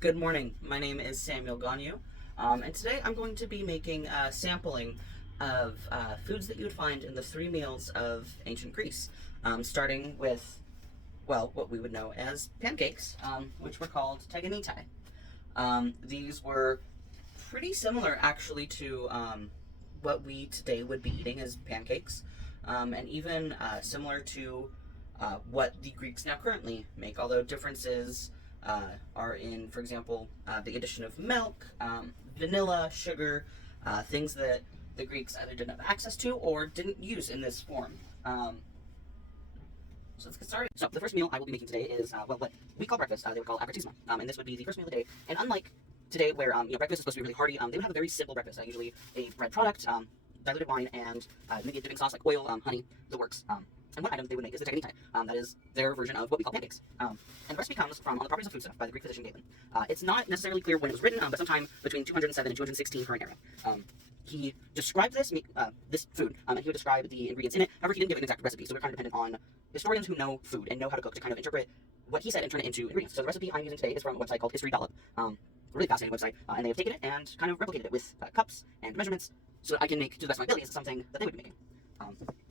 Good morning. My name is Samuel Ganyu, and today I'm going to be making a sampling of foods that you would find in the three meals of ancient Greece, starting with, well, what we would know as pancakes, which were called teganitai. These were pretty similar, actually, to what we today would be eating as pancakes, and even similar to what the Greeks now currently make, although differences are in, for example, the addition of milk, vanilla, sugar, things that the Greeks either didn't have access to or didn't use in this form. So let's get started. So the first meal I will be making today is, well, what we call breakfast. They would call aperitivo, and this would be the first meal of the day. And unlike today, where breakfast is supposed to be really hearty, they would have a very simple breakfast. Usually a bread product, diluted wine, and maybe a dipping sauce like oil, honey, the works. And one item they would make is the teganitai. That is their version of what we call pancakes. And the recipe comes from On the Properties of Foodstuff by the Greek physician Galen. It's not necessarily clear when it was written, but sometime between 207 and 216 current era. He described this food, and he would describe the ingredients in it. However, he didn't give an exact recipe, so we're kind of dependent on historians who know food and know how to cook to kind of interpret what he said and turn it into ingredients. So the recipe I'm using today is from a website called History Dollop, a really fascinating website, and they have taken it and kind of replicated it with cups and measurements so that I can make, to the best of my abilities, something that they would be making.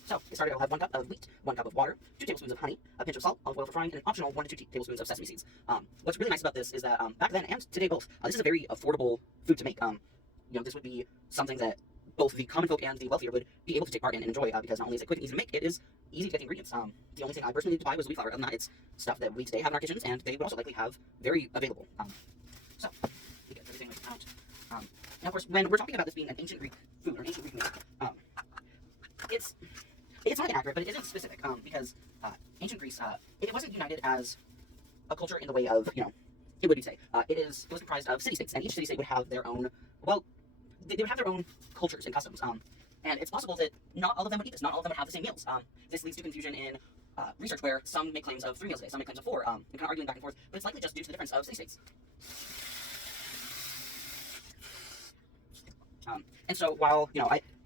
So, to get started, I'll have 1 cup of wheat, 1 cup of water, 2 tablespoons of honey, a pinch of salt, olive oil for frying, and an optional 1 to 2 tablespoons of sesame seeds. What's really nice about this is that back then and today both, this is a very affordable food to make. This would be something that both the common folk and the wealthier would be able to take part in and enjoy, because not only is it quick and easy to make, it is easy to get the ingredients. The only thing I personally needed to buy was wheat flour, and that it's stuff that we today have in our kitchens, and they would also likely have very available. So, we get everything like out. Now, of course, when we're talking about this being an ancient Greek food, or an ancient Greek meal, it's not inaccurate, but it isn't specific, because ancient Greece, it wasn't united as a culture in the way of, it would you say. It was comprised of city-states, and each city-state would have their own, well, they would have their own cultures and customs, and it's possible that not all of them would eat this, not all of them would have the same meals. This leads to confusion in research, where some make claims of 3 meals a day, some make claims of 4, and kind of arguing back and forth, but it's likely just due to the difference of city-states. And so while,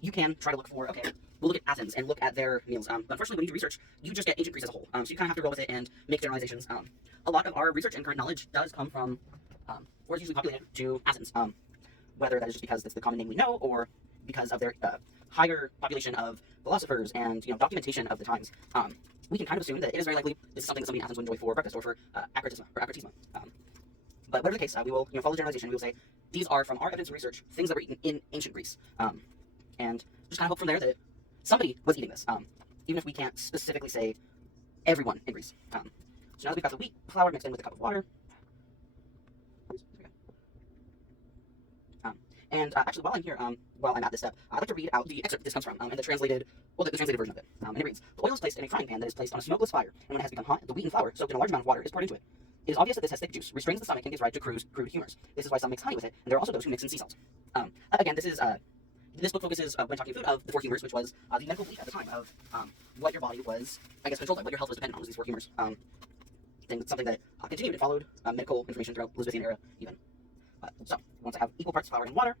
you can try to look for, okay, we'll look at Athens and look at their meals. But unfortunately, when you do research, you just get ancient Greece as a whole. So you kind of have to roll with it and make generalizations. A lot of our research and current knowledge does come from, or is usually populated to Athens. Whether that is just because that's the common name we know, or because of their higher population of philosophers and documentation of the times, we can kind of assume that it is very likely this is something that somebody in Athens would enjoy for breakfast or for aperitivo. But whatever the case, we will follow generalization. We will say these are from our evidence and research things that were eaten in ancient Greece, and just kind of hope from there that somebody was eating this, even if we can't specifically say everyone in Greece. So now that we've got the wheat flour mixed in with a cup of water, actually, while I'm here, while I'm at this step, I'd like to read out the excerpt this comes from, and the translated version of it. And it reads: "The oil is placed in a frying pan that is placed on a smokeless fire, and when it has become hot, the wheat and flour, soaked in a large amount of water, is poured into it. It is obvious that this has thick juice, restrains the stomach, and gives rise to crude humors. This is why some mix honey with it, and there are also those who mix in sea salt." Again, this book focuses, when talking food, of the 4 humors, which was the medical belief at the time of what your body was, I guess, controlled by, what your health was dependent on, was these 4 humors. Something that continued and followed medical information throughout Elizabethan era, even. So, once I have equal parts flour and water,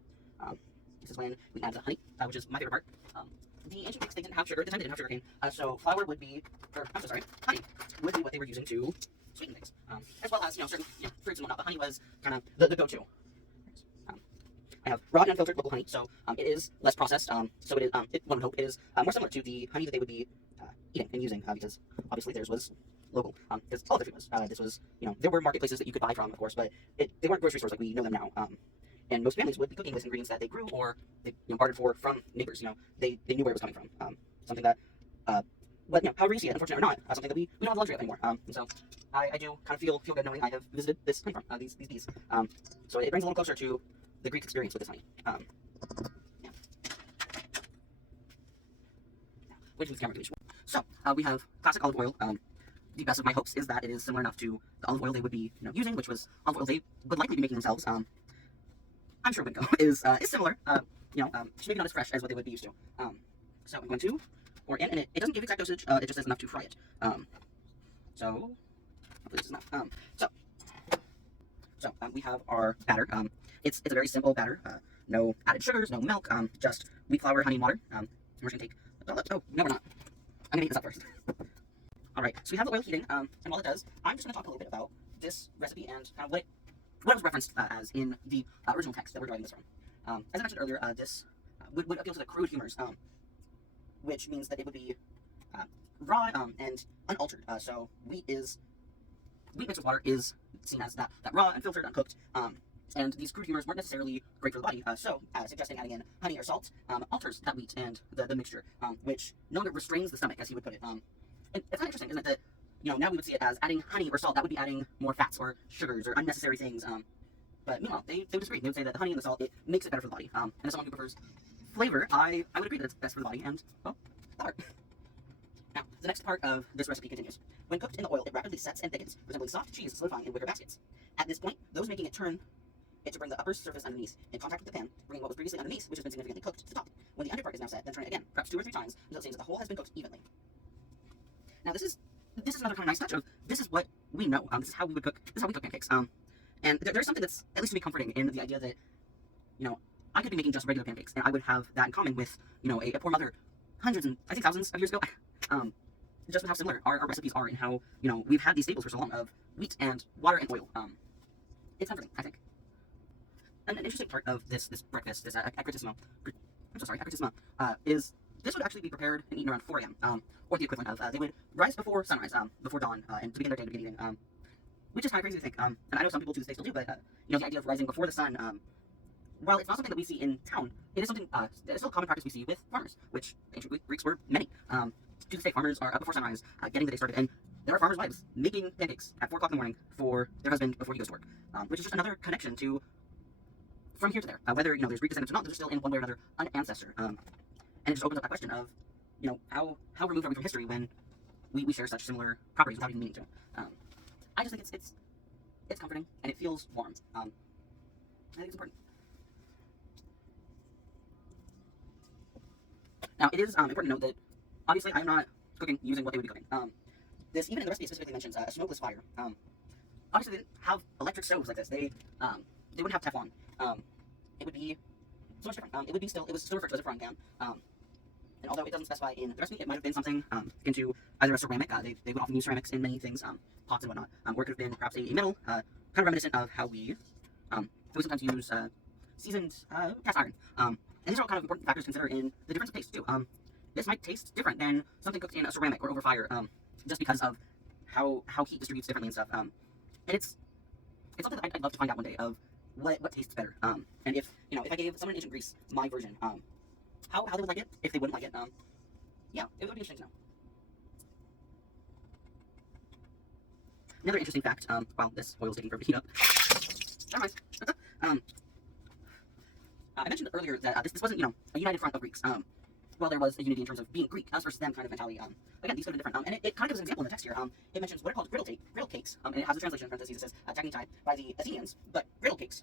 this is when we add the honey, which is my favorite part. The ancient Greeks, they didn't have sugar. At the time, they didn't have sugar cane. So flour would be, honey would be what they were using to sweeten things. As well as, certain fruits and whatnot. But honey was kind of the go-to. I have raw and unfiltered local honey, so it is less processed. So it is, one would hope it is more similar to the honey that they would be eating and using, because obviously theirs was local. Because all their food was. This was, there were marketplaces that you could buy from, of course, but they weren't grocery stores like we know them now. And most families would be cooking with ingredients that they grew or they bartered for from neighbors. They knew where it was coming from. Something that, however you see it, unfortunately or not, something that we don't have the luxury of anymore. And so I do kind of feel good knowing I have visited this honey farm, these bees. So it brings a little closer to the Greek experience with this honey. Wait till the camera So we have classic olive oil. The best of my hopes is that it is similar enough to the olive oil they would be using, which was olive oil they would likely be making themselves. I'm sure Winco is similar. Just maybe not as fresh as what they would be used to. So I'm going to pour in, and it doesn't give exact dosage. It just says enough to fry it. So hopefully this is enough. So we have our batter. It's a very simple batter. No added sugars, no milk. Just wheat flour, honey, and water. And we're just gonna take a dollop. Oh no, we're not. I'm gonna heat this up first. All right. So we have the oil heating. And while it does, I'm just gonna talk a little bit about this recipe and kind of what it what was referenced as in the original text that we're deriving this from. As I mentioned earlier, this would appeal to the crude humors, which means that it would be raw and unaltered. So wheat mixed with water is seen as that raw, unfiltered, uncooked. And these crude humors weren't necessarily great for the body, so suggesting adding in honey or salt alters that wheat and the mixture, which no longer restrains the stomach, as he would put it. And it's kind of interesting, isn't it, that now we would see it as adding honey or salt, that would be adding more fats or sugars or unnecessary things. But meanwhile, they would disagree. They would say that the honey and the salt, it makes it better for the body. And as someone who prefers flavor, I would agree that it's best for the body, and, well, flour. Now, the next part of this recipe continues. When cooked in the oil, it rapidly sets and thickens, resembling soft cheese solidifying in wicker baskets. At this point, those making it turn it to bring the upper surface underneath in contact with the pan, bringing what was previously underneath, which has been significantly cooked, to the top. When the underpart is now set, then turn it again, perhaps 2 or 3 times, until it seems that the whole has been cooked evenly. Now, this is another kind of nice touch of this is what we know. This is how we cook pancakes. And there's something that's at least to be comforting in the idea that I could be making just regular pancakes, and I would have that in common with a poor mother hundreds and I think thousands of years ago. Just with how similar our recipes are and how we've had these staples for so long of wheat and water and oil. It's comforting, I think. An interesting part of this breakfast, this accretissimo, is this would actually be prepared and eaten around 4 a.m. Or the equivalent of they would rise before sunrise, before dawn, and to begin their day, to begin eating, which is kind of crazy to think. And I know some people to this day still do, but the idea of rising before the sun, while it's not something that we see in town, it is something that is still a common practice we see with farmers, which ancient Greeks were many. To this day, farmers are up before sunrise, getting the day started, and there are farmers' wives making pancakes at 4 o'clock in the morning for their husband before he goes to work, which is just another connection to from here to there. Whether there's Greek descendants or not, there's still in one way or another an ancestor, and it just opens up that question of how removed are we from history when we share such similar properties without even meaning to. I just think it's comforting and it feels warm. I think it's important. Now, it is important to note that obviously I'm not cooking using what they would be cooking. This, even in the recipe, specifically mentions a smokeless fire. Obviously, they didn't have electric stoves like this. They wouldn't have Teflon. It would be so much different. It was still referred to as a frying pan. And although it doesn't specify in the recipe, it might have been something into either a ceramic. They would often use ceramics in many things, pots and whatnot. Or it could have been perhaps a metal, kind of reminiscent of how we sometimes use seasoned cast iron. And these are all kind of important factors to consider in the difference of taste too. This might taste different than something cooked in a ceramic or over fire, just because of how heat distributes differently and stuff. And it's something that I'd love to find out one day of what tastes better. And if I gave someone in ancient Greece my version, how they would like it, if they wouldn't like it, yeah, it would be interesting to know. Another interesting fact, while this oil is taking forever to heat up, never mind. I mentioned earlier that this wasn't, a united front of Greeks. Well, there was a unity in terms of being Greek, us versus them kind of mentality. Again, these could have been different. And it kind of gives an example in the text here. It mentions what are called griddle cakes, and it has a translation in parentheses that says teganitai by the Athenians, but griddle cakes,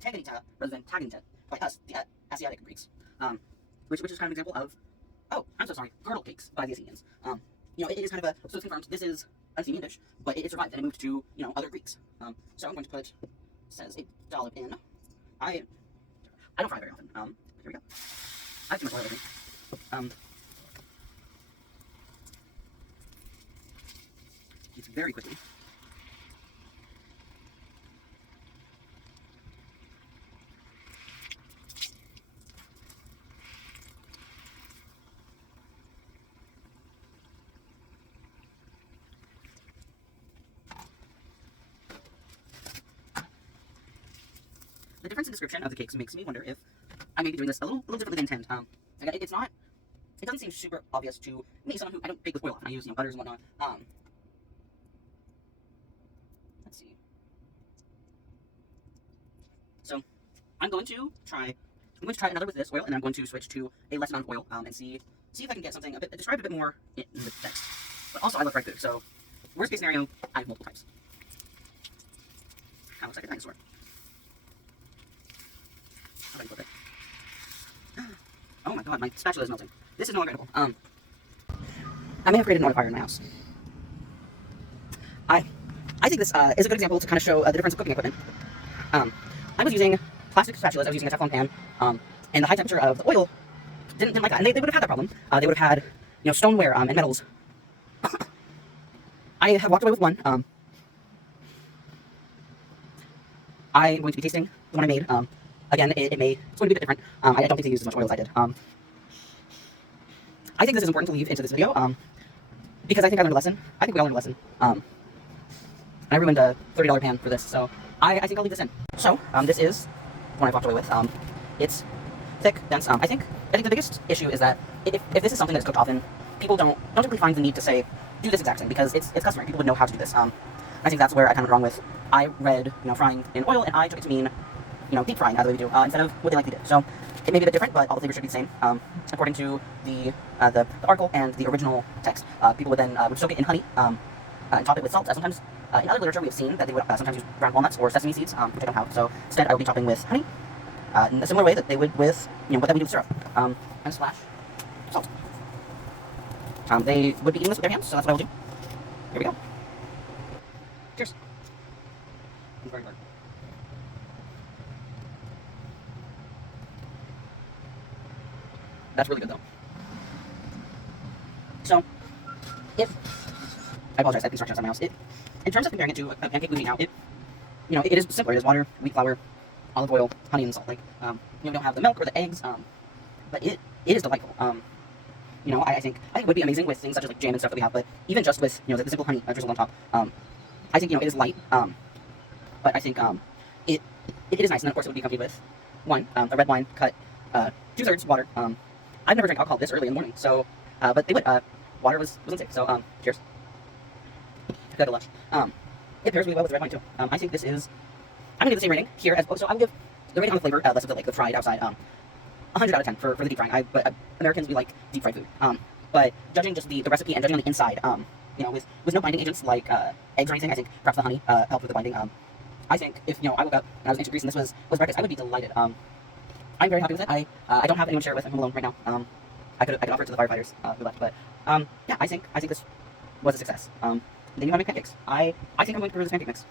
teganitai rather than taganitai by us, the Asiatic Greeks. Which is kind of an example of, oh, I'm so sorry, girdle cakes by the Athenians. It is kind of so it's confirmed this is an Athenian dish, but it survived and it moved to, other Greeks. So I'm going to put, says a dollop in. I don't fry very often. Here we go. I have too much oil with me. Heats very quickly. The difference in description of the cakes makes me wonder if I may be doing this a little differently than intend. Again, it doesn't seem super obvious to me, someone who I don't bake with oil often. I use butters and whatnot. Let's see. So I'm going to try another with this oil, and I'm going to switch to a less amount of oil and see if I can get something described a bit more in the text. But also, I love fried food, so worst case scenario, I have multiple types. Kind of looks like a dinosaur. Oh my god, my spatula is melting. This is no longer edible. I may have created an autofire in my house. I think this is a good example to kind of show the difference of cooking equipment. I was using plastic spatulas, I was using a Teflon pan, and the high temperature of the oil didn't like that, and they would have had that problem. They would have had, stoneware and metals. I have walked away with one. I'm going to be tasting the one I made. Again, it's going to be a bit different. I don't think they used as much oil as I did. I think this is important to leave into this video, because I think I learned a lesson. I think we all learned a lesson. I ruined a $30 pan for this, so I think I'll leave this in. So, this is the one I walked away with. It's thick, dense. I think the biggest issue is that if this is something that's cooked often, people don't typically find the need to say, do this exact thing, because it's customary. People would know how to do this. I think that's where I kind of went wrong with. I read, frying in oil, and I took it to mean, deep frying, the way we do, instead of what they likely did. So, it may be a bit different, but all the flavors should be the same. According to the article and the original text, people would then soak it in honey, and top it with salt. Sometimes, in other literature, we have seen that they would sometimes use ground walnuts or sesame seeds, which I don't have. So, instead, I will be topping with honey, in a similar way that they would with, what we do with syrup, and a splash salt. They would be eating this with their hands, so that's what I will do. Here we go. Cheers. It's very hard. That's really good, though. So, I apologize, I have construction on my house. In terms of comparing it to a pancake we make now, it is simpler. It is water, wheat flour, olive oil, honey, and salt. Like, we don't have the milk or the eggs, but it is delightful. I think it would be amazing with things such as like jam and stuff that we have, but even just with, the simple honey drizzled on top, I think, it is light, but I think, it is nice, and then of course it would be accompanied with one, a red wine cut, 2/3 water. I've never drank alcohol this early in the morning, so, but they would, water was unsafe, so, cheers. Good lunch. It pairs really well with the red wine too. I think this is, I'm gonna give the same rating here as, so I'm gonna give the rating on the flavor, less of the, the fried outside, 100 out of 10 for the deep frying. But Americans, we like deep fried food. But judging just the recipe and judging on the inside, with no binding agents like eggs or anything, I think perhaps the honey helped with the binding. I think if I woke up and I was into grease and this was breakfast, I would be delighted. I'm very happy with it. I don't have anyone to share it with. I'm home alone right now. I could offer it to the firefighters who left, but yeah, I think this was a success. Then you want to make pancakes. I think I'm going to brew this pancake mix.